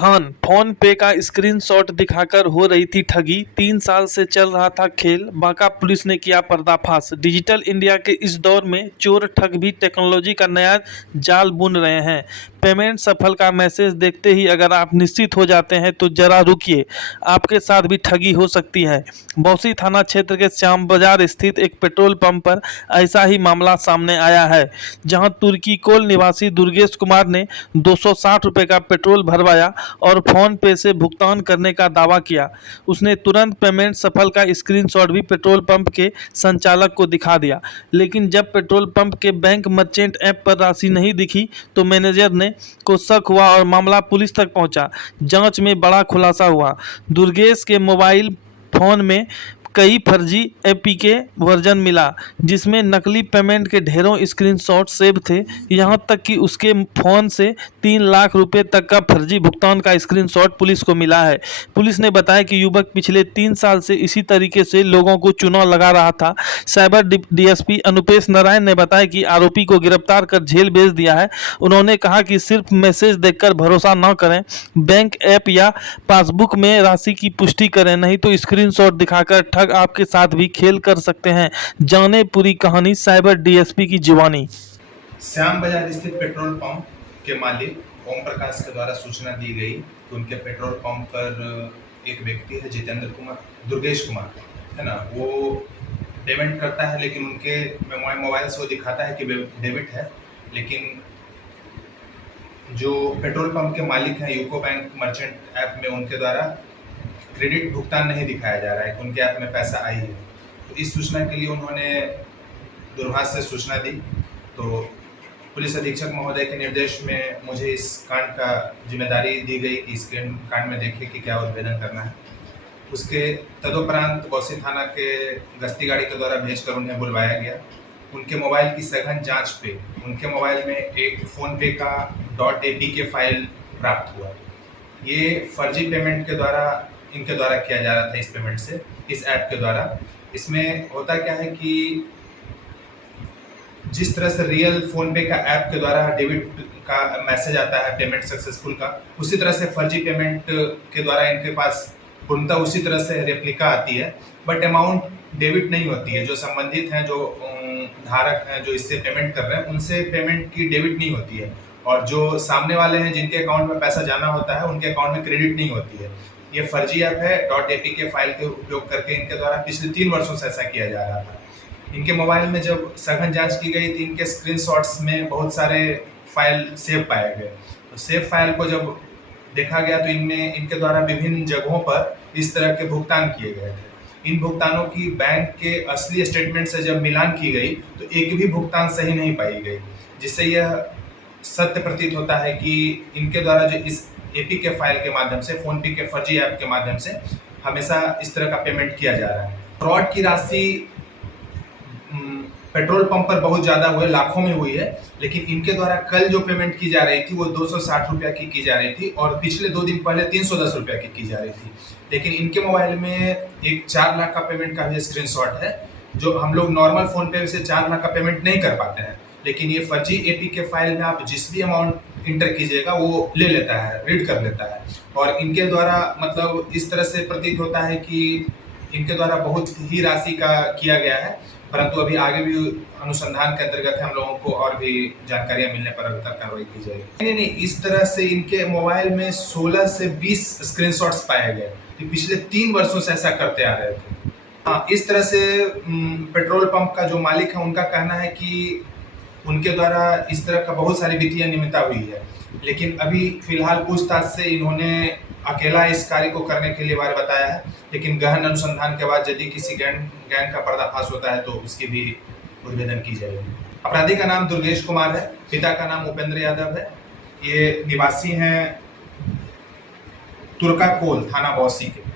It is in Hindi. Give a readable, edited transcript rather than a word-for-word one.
सावधान, फोन पे का स्क्रीनशॉट दिखाकर हो रही थी ठगी। 3 साल से चल रहा था खेल, बांका पुलिस ने किया पर्दाफाश। डिजिटल इंडिया के इस दौर में चोर ठग भी टेक्नोलॉजी का नया जाल बुन रहे हैं। पेमेंट सफल का मैसेज देखते ही अगर आप निश्चित हो जाते हैं तो जरा रुकिए, आपके साथ भी ठगी हो सकती है। बौंसी थाना क्षेत्र के श्याम बाजार स्थित एक पेट्रोल पंप पर ऐसा ही मामला सामने आया है, जहां तुर्कीकोल निवासी दुर्गेश कुमार ने 260 रुपये का पेट्रोल भरवाया और फ़ोन पे से भुगतान करने का दावा किया। उसने तुरंत पेमेंट सफल का स्क्रीनशॉट भी पेट्रोल पंप के संचालक को दिखा दिया, लेकिन जब पेट्रोल पंप के बैंक मर्चेंट ऐप पर राशि नहीं दिखी तो मैनेजर ने को शक हुआ और मामला पुलिस तक पहुंचा। जांच में बड़ा खुलासा हुआ। दुर्गेश के मोबाइल फोन में कई फर्जी एपीके वर्जन मिला, जिसमें नकली पेमेंट के ढेरों स्क्रीनशॉट सेव थे। यहां तक कि उसके फ़ोन से 3 लाख रुपए तक का फर्जी भुगतान का स्क्रीनशॉट पुलिस को मिला है। पुलिस ने बताया कि युवक पिछले 3 साल से इसी तरीके से लोगों को चुनाव लगा रहा था। साइबर डीएसपी अनुपेश नारायण ने बताया कि आरोपी को गिरफ्तार कर जेल भेज दिया है। उन्होंने कहा कि सिर्फ मैसेज देखकर भरोसा न करें, बैंक ऐप या पासबुक में राशि की पुष्टि करें, नहीं तो स्क्रीनशॉट दिखाकर ठग आपके साथ भी खेल कर सकते हैं। जाने पूरी कहानी साइबर डीएसपी की जुबानी। श्याम बाजार स्थित पेट्रोल पंप के मालिक ओम प्रकाश के द्वारा सूचना दी गई कि उनके पेट्रोल पंप पर एक व्यक्ति है जितेंद्र कुमार, दुर्गेश कुमार है ना, वो पेमेंट करता है, लेकिन उनके मोबाइल से वो दिखाता है कि डेबिट है, लेकिन जो पेट्रोल पंप के मालिक हैं यूको बैंक मर्चेंट ऐप में उनके द्वारा क्रेडिट भुगतान नहीं दिखाया जा रहा है कि उनके ऐप में पैसा आई है। तो इस सूचना के लिए उन्होंने दूरभाष से सूचना दी। तो पुलिस अधीक्षक महोदय के निर्देश में मुझे इस कांड का जिम्मेदारी दी गई कि इस कांड में देखें कि क्या उद्भेदन करना है। उसके तदुपरांत बौंसी थाना के गश्ती गाड़ी के द्वारा भेजकर उन्हें बुलवाया गया। उनके मोबाइल की सघन जांच पे उनके मोबाइल में एक फ़ोन पे का .apk फाइल प्राप्त हुआ। ये फर्जी पेमेंट के द्वारा इनके द्वारा किया जा रहा था, इस पेमेंट से, इस ऐप के द्वारा। इसमें होता क्या है कि जिस तरह से रियल फ़ोन पे का ऐप के द्वारा डेबिट का मैसेज आता है पेमेंट सक्सेसफुल का, उसी तरह से फर्जी पेमेंट के द्वारा इनके पास पूर्णतः उसी तरह से रेप्लिका आती है, बट अमाउंट डेबिट नहीं होती है। जो संबंधित हैं, जो धारक हैं, जो इससे पेमेंट कर रहे हैं, उनसे पेमेंट की डेबिट नहीं होती है, और जो सामने वाले हैं जिनके अकाउंट में पैसा जाना होता है उनके अकाउंट में क्रेडिट नहीं होती है। ये फर्जी ऐप है। .apk फाइल के उपयोग करके इनके द्वारा पिछले 3 वर्षों से ऐसा किया जा रहा था। इनके मोबाइल में जब सघन जांच की गई तो इनके स्क्रीनशॉट्स में बहुत सारे फाइल सेव पाए गए। तो सेव फाइल को जब देखा गया तो इनमें इनके द्वारा विभिन्न जगहों पर इस तरह के भुगतान किए गए थे। इन भुगतानों की बैंक के असली स्टेटमेंट से जब मिलान की गई तो एक भी भुगतान सही नहीं पाई गई, जिससे यह सत्य प्रतीत होता है कि इनके द्वारा जो इस एपीके फाइल के माध्यम से, फोन पे के फर्जी ऐप के माध्यम से हमेशा इस तरह का पेमेंट किया जा रहा है। फ्रॉड की राशि पेट्रोल पंप पर बहुत ज़्यादा हुए, लाखों में हुई है, लेकिन इनके द्वारा कल जो पेमेंट की जा रही थी वो 260 रुपया की जा रही थी, और पिछले 2 दिन पहले 310 रुपया की जा रही थी। लेकिन इनके मोबाइल में एक 4 लाख का पेमेंट का भी स्क्रीनशॉट है, जो हम लोग नॉर्मल फ़ोन पे से 4 लाख का पेमेंट नहीं कर पाते हैं, लेकिन ये फर्जी एपीके फाइल में आप जिस भी अमाउंट इंटर कीजिएगा वो ले लेता है, रीड कर लेता है। और इनके द्वारा मतलब इस तरह से प्रतीत होता है कि इनके द्वारा बहुत ही राशि का किया गया है, परंतु अभी आगे भी अनुसंधान के अंतर्गत हम लोगों को और भी जानकारियां मिलने पर अभी तक कार्रवाई की जाएगी। नहीं, इस तरह से इनके मोबाइल में 16 से 20 स्क्रीनशॉट्स पाए गए, कि पिछले 3 वर्षों से ऐसा करते आ रहे थे। हाँ, इस तरह से पेट्रोल पंप का जो मालिक है उनका कहना है कि उनके द्वारा इस तरह का बहुत सारी वित्तीय अनियमितता हुई है, लेकिन अभी फिलहाल पूछताछ से इन्होंने अकेला इस कार्य को करने के लिए बारे बताया है, लेकिन गहन अनुसंधान के बाद यदि किसी गैंग का पर्दाफाश होता है तो उसकी भी उद्भेदन की जाएगी। अपराधी का नाम दुर्गेश कुमार है, पिता का नाम उपेंद्र यादव है। ये निवासी हैं तुर्काकोल, थाना बौंसी के।